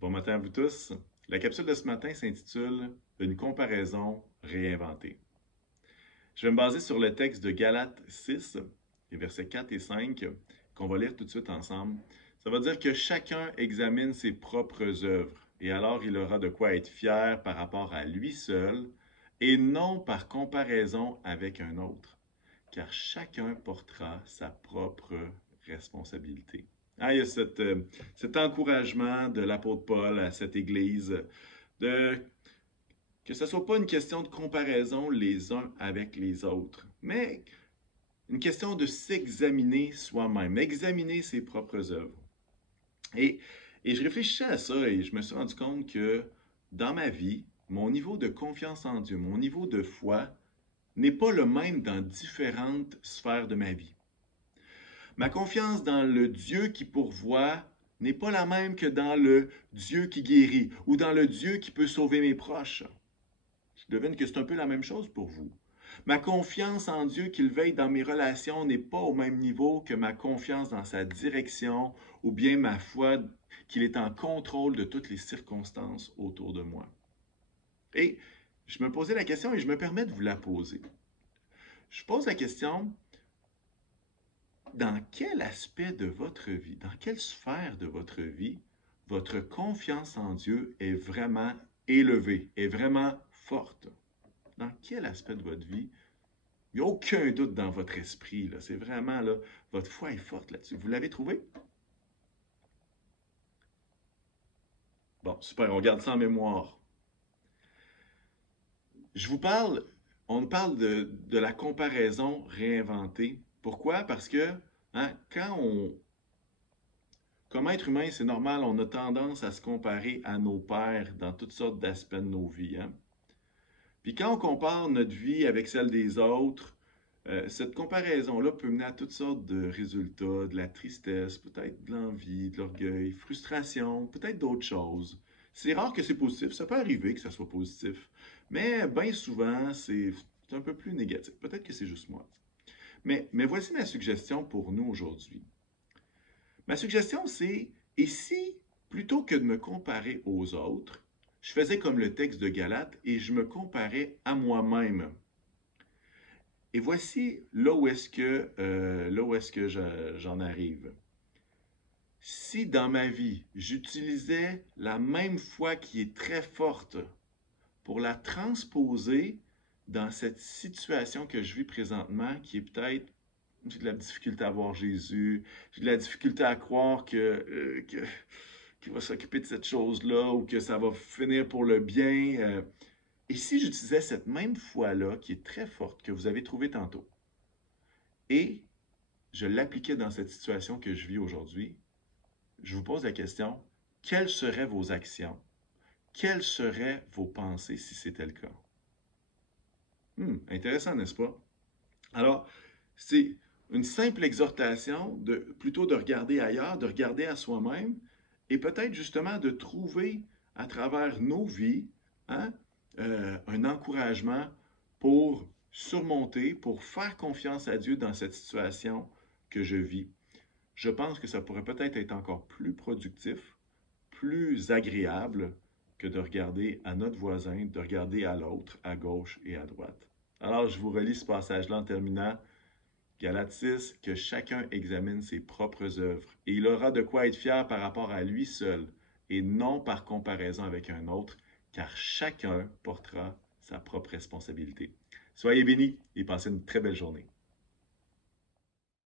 Bon matin à vous tous. La capsule de ce matin s'intitule Une comparaison réinventée. Je vais me baser sur le texte de Galates 6, les versets 4 et 5, qu'on va lire tout de suite ensemble. Ça va dire que chacun examine ses propres œuvres, et alors il aura de quoi être fier par rapport à lui seul, et non par comparaison avec un autre, car chacun portera sa propre responsabilité. Ah, il y a cet encouragement de l'apôtre Paul à cette Église, de, que ce ne soit pas une question de comparaison les uns avec les autres, mais une question de s'examiner soi-même, examiner ses propres œuvres. Et, et je réfléchissais à ça et je me suis rendu compte que dans ma vie, mon niveau de confiance en Dieu, mon niveau de foi n'est pas le même dans différentes sphères de ma vie. Ma confiance dans le Dieu qui pourvoit n'est pas la même que dans le Dieu qui guérit ou dans le Dieu qui peut sauver mes proches. Je devine que c'est un peu la même chose pour vous. Ma confiance en Dieu qu'il veille dans mes relations n'est pas au même niveau que ma confiance dans sa direction ou bien ma foi qu'il est en contrôle de toutes les circonstances autour de moi. Et je me posais la question et je me permets de vous la poser. Je pose la question, dans quel aspect de votre vie, dans quelle sphère de votre vie, votre confiance en Dieu est vraiment élevée, est vraiment forte? Dans quel aspect de votre vie? Il n'y a aucun doute dans votre esprit. Là. C'est vraiment, là, votre foi est forte là-dessus. Vous l'avez trouvé? Bon, super, on garde ça en mémoire. Je vous parle, on parle de la comparaison réinventée. Pourquoi? Parce que hein, comme être humain, c'est normal, on a tendance à se comparer à nos pairs dans toutes sortes d'aspects de nos vies. Hein? Puis quand on compare notre vie avec celle des autres, cette comparaison-là peut mener à toutes sortes de résultats, de la tristesse, peut-être de l'envie, de l'orgueil, frustration, peut-être d'autres choses. C'est rare que c'est positif, ça peut arriver que ça soit positif, mais bien souvent, c'est un peu plus négatif. Peut-être que c'est juste moi. Mais voici ma suggestion pour nous aujourd'hui. Ma suggestion, c'est, et si, plutôt que de me comparer aux autres, je faisais comme le texte de Galates et je me comparais à moi-même. Et voici là où est-ce que j'en arrive. Si dans ma vie, j'utilisais la même foi qui est très forte pour la transposer dans cette situation que je vis présentement, qui est peut-être, j'ai de la difficulté à voir Jésus, j'ai de la difficulté à croire qu'il va s'occuper de cette chose-là ou que ça va finir pour le bien. Et si j'utilisais cette même foi-là, qui est très forte, que vous avez trouvée tantôt, et je l'appliquais dans cette situation que je vis aujourd'hui, je vous pose la question, quelles seraient vos actions? Quelles seraient vos pensées si c'était le cas? Intéressant, n'est-ce pas? Alors, c'est une simple exhortation plutôt de regarder ailleurs, de regarder à soi-même et peut-être justement de trouver à travers nos vies hein, un encouragement pour surmonter, pour faire confiance à Dieu dans cette situation que je vis. Je pense que ça pourrait peut-être être encore plus productif, plus agréable que de regarder à notre voisin, de regarder à l'autre, à gauche et à droite. Alors, je vous relis ce passage-là en terminant. Galates 6, que chacun examine ses propres œuvres, et il aura de quoi être fier par rapport à lui seul, et non par comparaison avec un autre, car chacun portera sa propre responsabilité. Soyez bénis et passez une très belle journée.